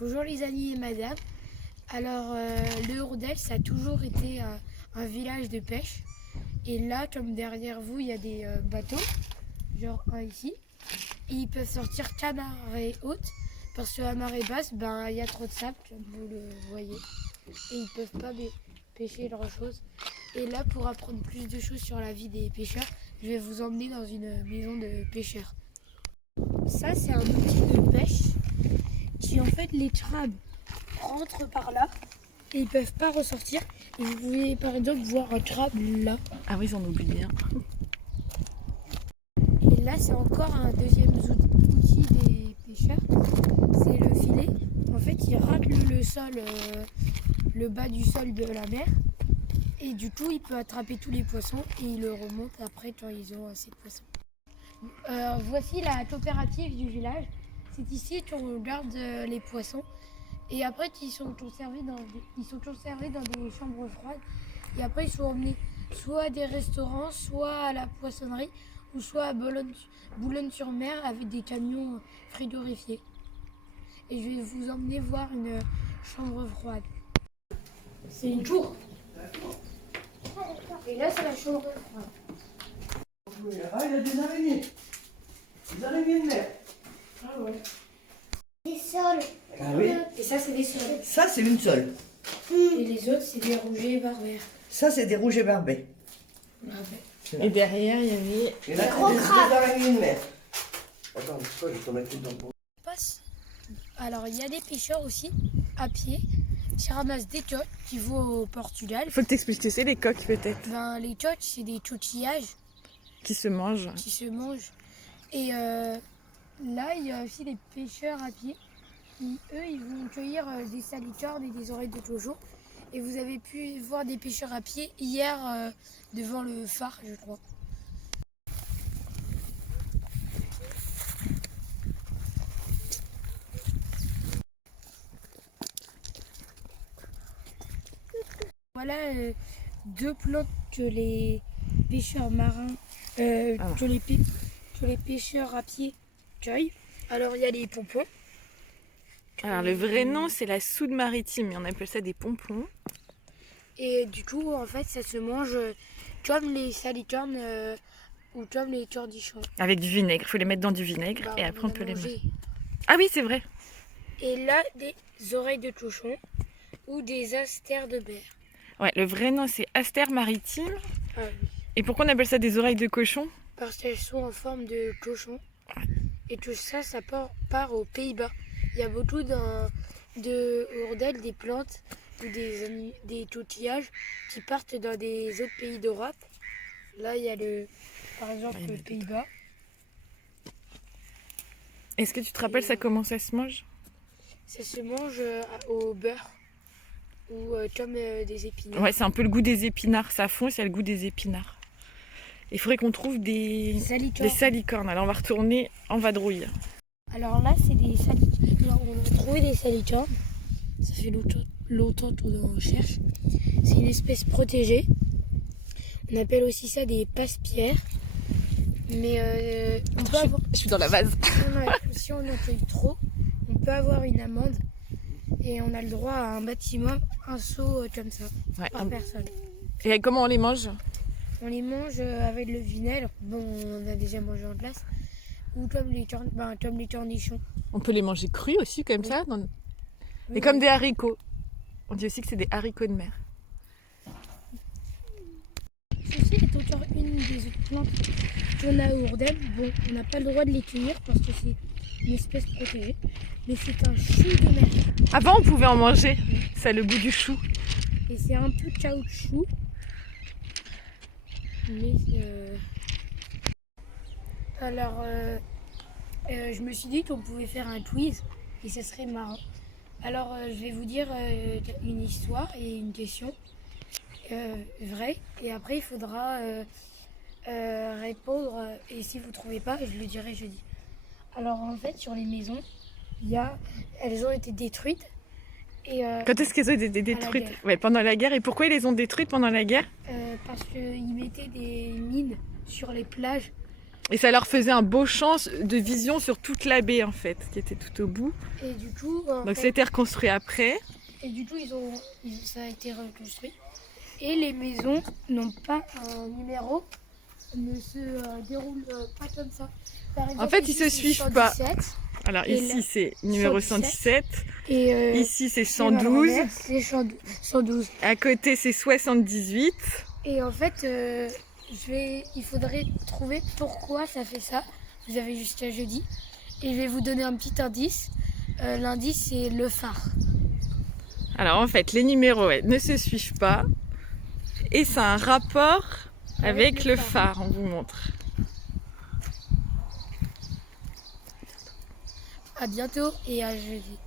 Bonjour les amis et madame. Alors le Hourdel, ça a toujours été un village de pêche. Et là, comme derrière vous, il y a des bateaux, genre un ici. Et ils peuvent sortir qu'à marée haute, parce qu'à marée basse, il y a trop de sable, comme vous le voyez. Et ils ne peuvent pas pêcher grand chose. Et là, pour apprendre plus de choses sur la vie des pêcheurs, je vais vous emmener dans une maison de pêcheurs. Ça, c'est un outil de pêche qui, en fait, les crabes rentrent par là et ils peuvent pas ressortir. Et vous pouvez par exemple voir un crabe là. Ah oui, j'en oublie bien. Et là, c'est encore un deuxième outil des pêcheurs. C'est le filet. En fait, il racle le sol, le bas du sol de la mer. Et du coup, il peut attraper tous les poissons et il le remonte après quand ils ont assez de poissons. Voici la coopérative du village. C'est ici qu'on garde les poissons. Et après, ils sont conservés dans des chambres froides. Et après, ils sont emmenés soit à des restaurants, soit à la poissonnerie, ou soit à Boulogne-sur-Mer avec des camions frigorifiés. Et je vais vous emmener voir une chambre froide. C'est une tour. Et là, c'est la chambre froide. Ah, il y a des araignées. Des araignées de mer. Ah ouais. Des sols. Ah oui. Et ça, c'est des sols. Ça, c'est une seule. Et les autres, c'est des rougets barbères. Ça, c'est des rouges et barbets. Et derrière, il y avait... Et là, gros c'est des crabes. araignées de mer. Attends, pourquoi je t'en mets tout dedans? Alors, il y a des pêcheurs aussi, à pied, qui ramassent des coques qui vont au Portugal. Il faut que t'expliques ce que c'est, les coques peut-être, Les coques, c'est des coquillages qui se mangent. qui se mangent. Et là, il y a aussi des pêcheurs à pied. Eux, ils vont cueillir des salicornes et des oreilles de cochon. Et vous avez pu voir des pêcheurs à pied hier devant le phare, je crois. Voilà deux plantes que les pêcheurs marins, que les pêcheurs à pied cueillent. Alors il y a les pompons. Alors le vrai nom, c'est la soude maritime, et on appelle ça des pompons. Et du coup, en fait, ça se mange comme les salicornes ou comme les cornichons. Avec du vinaigre, il faut les mettre dans du vinaigre, et après on a peut les mangé. manger. Ah oui, c'est vrai. Et là, des oreilles de cochon ou des astères de mer. Ouais, le vrai nom, c'est astère maritime. Ah oui. Et pourquoi on appelle ça des oreilles de cochon? Parce qu'elles sont en forme de cochon. Et tout ça, part aux Pays-Bas. Il y a beaucoup de Hourdel, des plantes ou des coquillages qui partent dans des autres pays d'Europe. Là, il y a par exemple les Pays-Bas. Est-ce que tu te rappelles ça comment ça se mange? Ça se mange au beurre ou comme des épinards. Ouais, c'est un peu le goût des épinards. Ça fond, c'est le goût des épinards. Il faudrait qu'on trouve des salicornes. Alors on va retourner en vadrouille. Alors là, c'est des salicornes. On a trouvé des salicornes. Ça fait longtemps qu'on en cherche. C'est une espèce protégée. On appelle aussi ça des passe-pierres. Mais on peut avoir... Je suis dans la vase. Si on en cueille trop, on peut avoir une amende. Et on a le droit à un maximum, un seau comme ça, Ouais, par personne. Et comment on les mange? On les mange avec le vinaigre. Bon, on a déjà mangé en glace. Ou comme les cornichons. On peut les manger crus aussi, comme ça. Et Oui, comme des haricots. On dit aussi que c'est des haricots de mer. Ceci est encore une des autres plantes qu'on a au Hourdel. Bon, on n'a pas le droit de les cueillir parce que c'est une espèce protégée. Mais c'est un chou de mer. Avant, on pouvait en manger. Ça a le goût du chou. Et c'est un peu caoutchouc. Mais alors, je me suis dit qu'on pouvait faire un quiz et ça serait marrant. Alors, je vais vous dire une histoire et une question vraie. Et après, il faudra répondre. Et si vous ne trouvez pas, je le dirai jeudi. Alors, en fait, sur les maisons, elles ont été détruites. Et, Quand est-ce qu'elles ont été détruites? guerre. Ouais, pendant la guerre. Et pourquoi ils les ont détruites pendant la guerre? parce qu'ils mettaient des mines sur les plages Et ça leur faisait un beau champ de vision sur toute la baie en fait, qui était tout au bout. Et du coup, Donc c'était reconstruit après. Et du coup, ça a été reconstruit. Et les maisons n'ont pas un numéro, ne se déroulent pas comme ça. Par exemple, En fait, ils ici, se c'est suivent 117, pas. Alors Et ici là, c'est numéro 117, et ici c'est chez ma 112, grand-mère, c'est 112. à côté c'est 78. Et en fait, il faudrait trouver pourquoi ça fait ça. Vous avez jusqu'à jeudi. Et je vais vous donner un petit indice. L'indice, c'est le phare. Alors en fait, les numéros ne se suivent pas et ça a un rapport avec le phare, on vous montre. À bientôt et à jeudi.